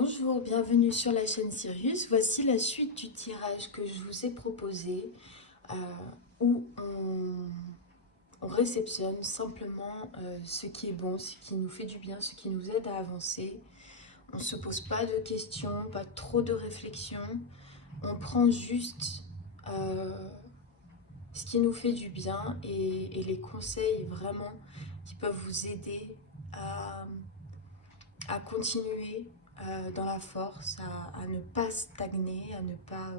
Bonjour, bienvenue sur la chaîne Sirius. Voici la suite du tirage que je vous ai proposé euh, où on réceptionne simplement ce qui est bon, ce qui nous fait du bien, ce qui nous aide à avancer. On ne se pose pas de questions, pas trop de réflexions. On prend juste ce qui nous fait du bien et les conseils vraiment qui peuvent vous aider à continuer dans la force, à ne pas stagner, à ne pas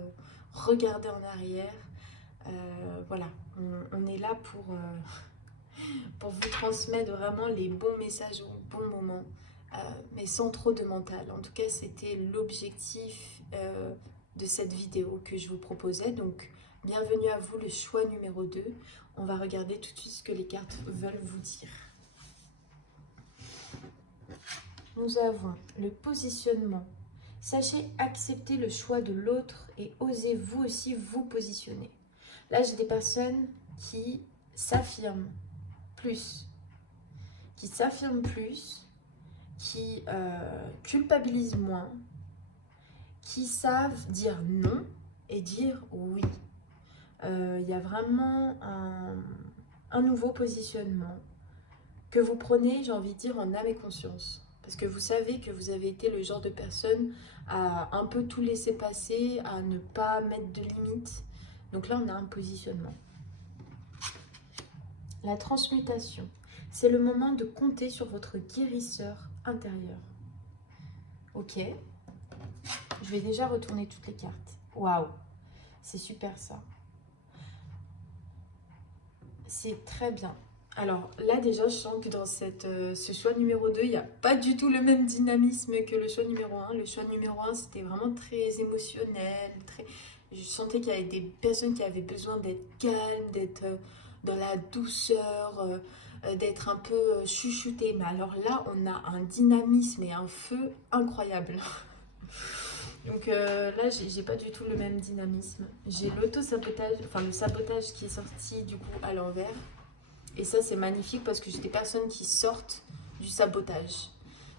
regarder en arrière. Voilà, on est là pour vous transmettre vraiment les bons messages au bon moment, mais sans trop de mental. En tout cas, c'était l'objectif de cette vidéo que je vous proposais. Donc, bienvenue à vous, le choix numéro 2. On va regarder tout de suite ce que les cartes veulent vous dire. Nous avons le positionnement. Sachez accepter le choix de l'autre et osez vous aussi vous positionner. Là, j'ai des personnes qui s'affirment plus, qui culpabilisent moins, qui savent dire non et dire oui. Il y a vraiment un nouveau positionnement que vous prenez, j'ai envie de dire, en âme et conscience. Parce que vous savez que vous avez été le genre de personne à un peu tout laisser passer, à ne pas mettre de limites. Donc là, on a un positionnement. La transmutation, c'est le moment de compter sur votre guérisseur intérieur. Ok. Je vais déjà retourner toutes les cartes. Waouh, c'est super ça. C'est très bien. Alors là déjà je sens que dans ce choix numéro 2, il n'y a pas du tout le même dynamisme que le choix numéro 1. Le choix numéro 1 c'était vraiment très émotionnel, je sentais qu'il y avait des personnes qui avaient besoin d'être calmes, d'être dans la douceur, d'être un peu chuchotées. Mais alors là on a un dynamisme et un feu incroyable. Donc là j'ai pas du tout le même dynamisme. J'ai l'auto-sabotage, enfin le sabotage qui est sorti du coup à l'envers. Et ça, c'est magnifique parce que j'ai des personnes qui sortent du sabotage.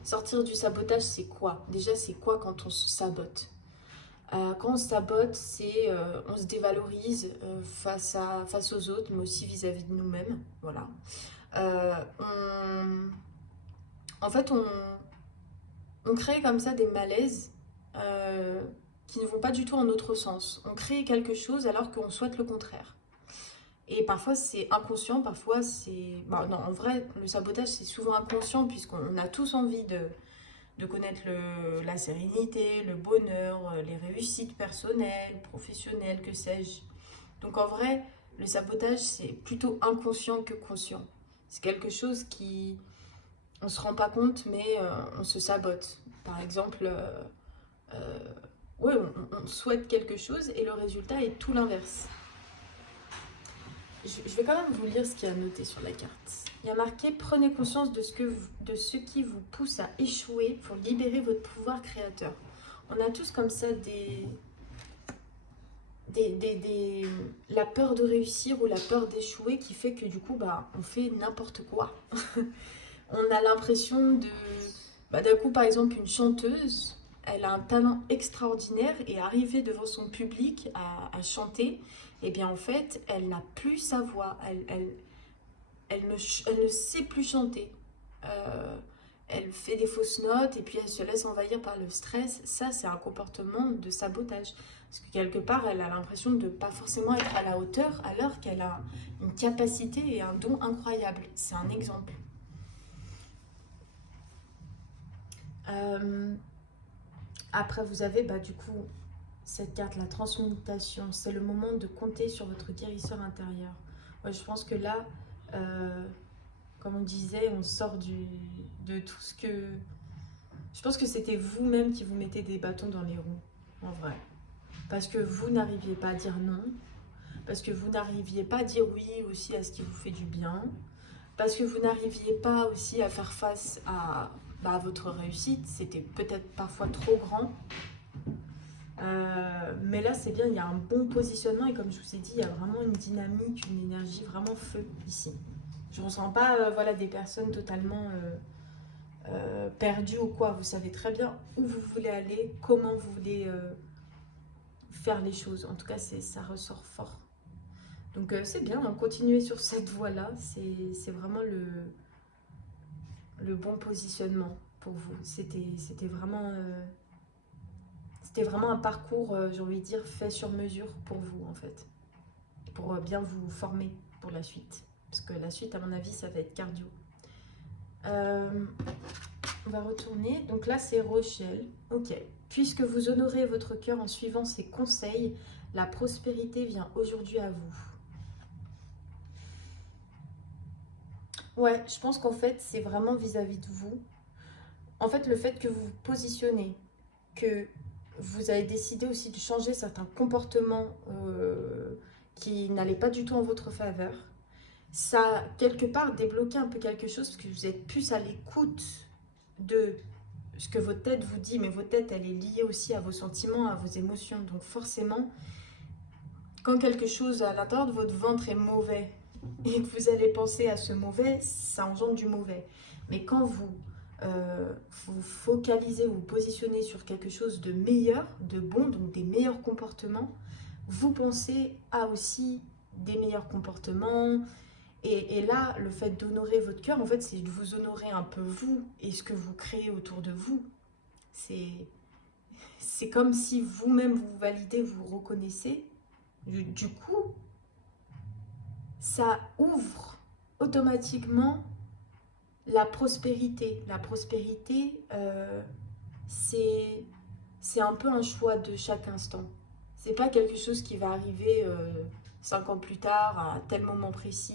Sortir du sabotage, c'est quoi? Déjà, c'est quoi quand on se sabote? Quand on se sabote, c'est on se dévalorise face aux autres, mais aussi vis-à-vis de nous-mêmes. Voilà. Euh, on, En fait, on crée comme ça des malaises qui ne vont pas du tout en notre sens. On crée quelque chose alors qu'on souhaite le contraire. Et parfois c'est inconscient, parfois c'est... Bah, non, en vrai, le sabotage c'est souvent inconscient puisqu'on a tous envie de connaître la sérénité, le bonheur, les réussites personnelles, professionnelles, que sais-je. Donc en vrai, le sabotage c'est plutôt inconscient que conscient. C'est quelque chose qui... On se rend pas compte mais on se sabote. Par exemple, euh, ouais, on souhaite quelque chose et le résultat est tout l'inverse. Je vais quand même vous lire ce qu'il y a noté sur la carte. Il y a marqué « Prenez conscience de ce qui vous pousse à échouer pour libérer votre pouvoir créateur ». On a tous comme ça la peur de réussir ou la peur d'échouer qui fait que du coup, bah, on fait n'importe quoi. On a l'impression de... Bah, d'un coup, par exemple, une chanteuse, elle a un talent extraordinaire et arriver devant son public à chanter, eh bien en fait, elle n'a plus sa voix, elle ne sait plus chanter. Euh, Elle fait des fausses notes et puis elle se laisse envahir par le stress. Ça, c'est un comportement de sabotage. Parce que quelque part, elle a l'impression de ne pas forcément être à la hauteur alors qu'elle a une capacité et un don incroyable. C'est un exemple. Après, vous avez du coup cette carte, la transmutation. C'est le moment de compter sur votre guérisseur intérieur. Ouais, je pense que là, comme on disait, on sort de tout ce que... Je pense que c'était vous-même qui vous mettez des bâtons dans les roues, en vrai. Parce que vous n'arriviez pas à dire non. Parce que vous n'arriviez pas à dire oui aussi à ce qui vous fait du bien. Parce que vous n'arriviez pas aussi à faire face à votre réussite. C'était peut-être parfois trop grand. Mais là, c'est bien, il y a un bon positionnement. Et comme je vous ai dit, il y a vraiment une dynamique, une énergie vraiment feu ici. Je ne ressens pas des personnes totalement perdu ou quoi. Vous savez très bien où vous voulez aller, comment vous voulez faire les choses. En tout cas, ça ressort fort. Donc c'est bien, hein, continuez sur cette voie-là. C'est vraiment le bon positionnement pour vous. C'était vraiment un parcours, j'ai envie de dire, fait sur mesure pour vous, en fait. Pour bien vous former pour la suite. Parce que la suite, à mon avis, ça va être cardio. On va retourner. Donc là, c'est Rochelle. Ok. Puisque vous honorez votre cœur en suivant ses conseils, la prospérité vient aujourd'hui à vous. Ouais, je pense qu'en fait, c'est vraiment vis-à-vis de vous. En fait, le fait que vous vous positionnez, que vous avez décidé aussi de changer certains comportements qui n'allaient pas du tout en votre faveur, ça a quelque part débloqué un peu quelque chose parce que vous êtes plus à l'écoute de ce que votre tête vous dit, mais votre tête, elle est liée aussi à vos sentiments, à vos émotions. Donc forcément, quand quelque chose à l'intérieur de votre ventre est mauvais et que vous allez penser à ce mauvais, ça engendre du mauvais. Mais quand vous focalisez, vous positionnez sur quelque chose de meilleur, de bon, donc des meilleurs comportements, vous pensez à aussi des meilleurs comportements. Et là, le fait d'honorer votre cœur, en fait, c'est de vous honorer un peu vous et ce que vous créez autour de vous. C'est comme si vous-même vous validez, vous reconnaissez. Du coup, ça ouvre automatiquement la prospérité. La prospérité, c'est un peu un choix de chaque instant. C'est pas quelque chose qui va arriver 5 ans plus tard, à tel moment précis.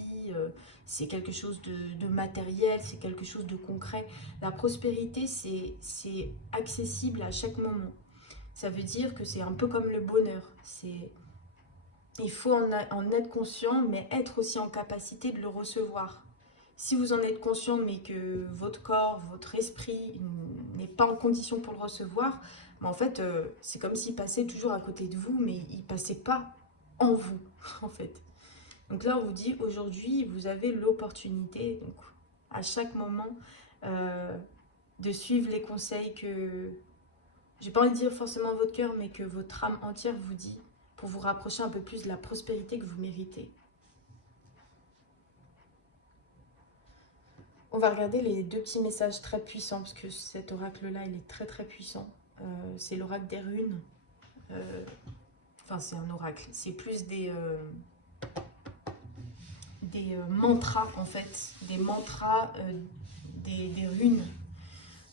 C'est quelque chose de matériel, c'est quelque chose de concret. La prospérité, c'est accessible à chaque moment. Ça veut dire que c'est un peu comme le bonheur. Il faut en être conscient, mais être aussi en capacité de le recevoir. Si vous en êtes conscient, mais que votre corps, votre esprit n'est pas en condition pour le recevoir, en fait, c'est comme s'il passait toujours à côté de vous, mais il ne passait pas en vous, en fait. Donc là, on vous dit, aujourd'hui, vous avez l'opportunité, donc à chaque moment, euh, de suivre les conseils que, j'ai pas envie de dire forcément votre cœur, mais que votre âme entière vous dit, pour vous rapprocher un peu plus de la prospérité que vous méritez. On va regarder les deux petits messages très puissants, parce que cet oracle-là, il est très très puissant. C'est l'oracle des runes. Enfin, c'est un oracle. C'est plus des mantras, en fait. Des mantras, des runes.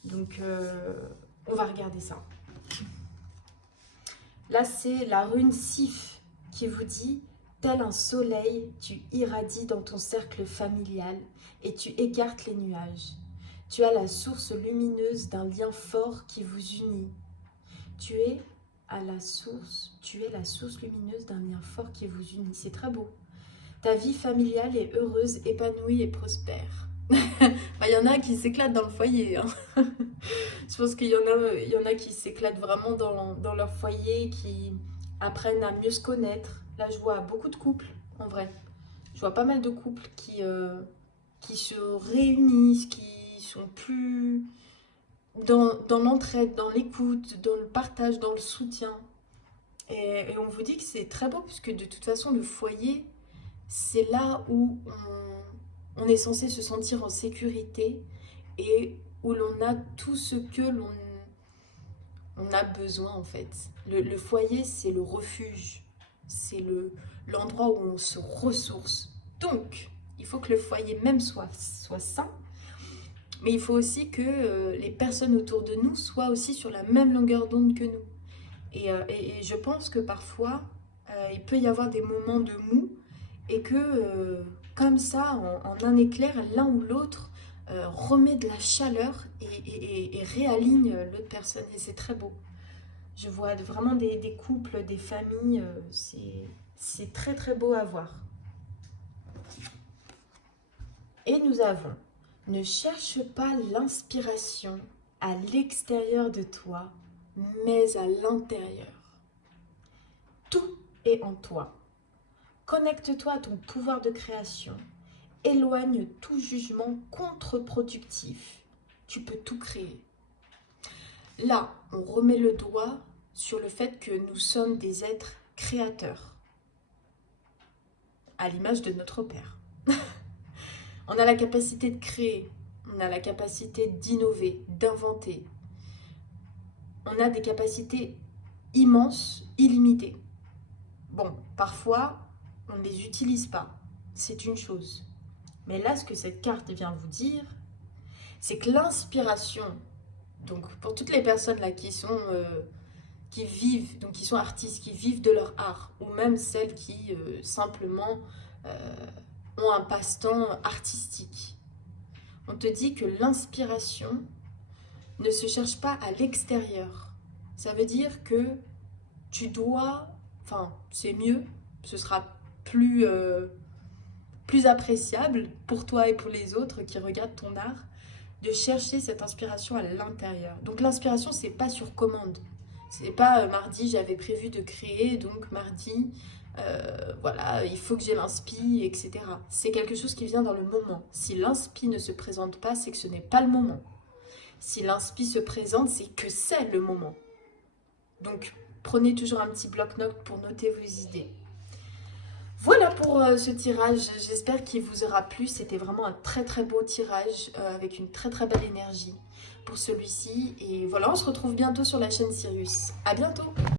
Donc, on va regarder ça. Là, c'est la rune Sif qui vous dit: tel un soleil, tu irradies dans ton cercle familial et tu écartes les nuages. Tu as la source lumineuse d'un lien fort qui vous unit. Tu es la source lumineuse d'un lien fort qui vous unit. C'est très beau. Ta vie familiale est heureuse, épanouie et prospère. Il y en a qui s'éclatent dans le foyer. Hein. Je pense qu'il y en a qui s'éclatent vraiment dans leur foyer, qui apprennent à mieux se connaître. Là, je vois beaucoup de couples, en vrai. Je vois pas mal de couples qui se réunissent, qui sont plus dans l'entraide, dans l'écoute, dans le partage, dans le soutien. Et on vous dit que c'est très beau, puisque de toute façon, le foyer, c'est là où on est censé se sentir en sécurité et où l'on a tout ce que on a besoin en fait. Le foyer, c'est le refuge, c'est l'endroit où on se ressource. Donc, il faut que le foyer même soit sain, mais il faut aussi que les personnes autour de nous soient aussi sur la même longueur d'onde que nous. Et je pense que parfois, il peut y avoir des moments de mou et que, comme ça, en un éclair, l'un ou l'autre remet de la chaleur et réaligne l'autre personne. Et c'est très beau. Je vois vraiment des couples, des familles, c'est très très beau à voir. Et nous avons: ne cherche pas l'inspiration à l'extérieur de toi, mais à l'intérieur. Tout est en toi. Connecte-toi à ton pouvoir de création. Éloigne tout jugement contre-productif. tu peux tout créer. Là, on remet le doigt sur le fait que nous sommes des êtres créateurs, à l'image de notre Père. On a la capacité de créer, on a la capacité d'innover, d'inventer. On a des capacités immenses, illimitées. Bon, parfois, on ne les utilise pas, c'est une chose. Mais là, ce que cette carte vient vous dire, c'est que l'inspiration, donc pour toutes les personnes là qui vivent, donc qui sont artistes, qui vivent de leur art, ou même celles qui simplement ont un passe-temps artistique, on te dit que l'inspiration ne se cherche pas à l'extérieur. Ça veut dire que tu dois, enfin c'est mieux, ce sera plus appréciable pour toi et pour les autres qui regardent ton art, de chercher cette inspiration à l'intérieur. Donc l'inspiration, c'est pas sur commande. C'est pas mardi, j'avais prévu de créer, donc mardi, voilà, il faut que j'ai l'inspi, etc. C'est quelque chose qui vient dans le moment. Si l'inspi ne se présente pas, c'est que ce n'est pas le moment. Si l'inspi se présente, c'est que c'est le moment. Donc prenez toujours un petit bloc-notes pour noter vos idées. Voilà pour ce tirage, j'espère qu'il vous aura plu, c'était vraiment un très très beau tirage avec une très très belle énergie pour celui-ci. Et voilà, on se retrouve bientôt sur la chaîne Sirius. À bientôt!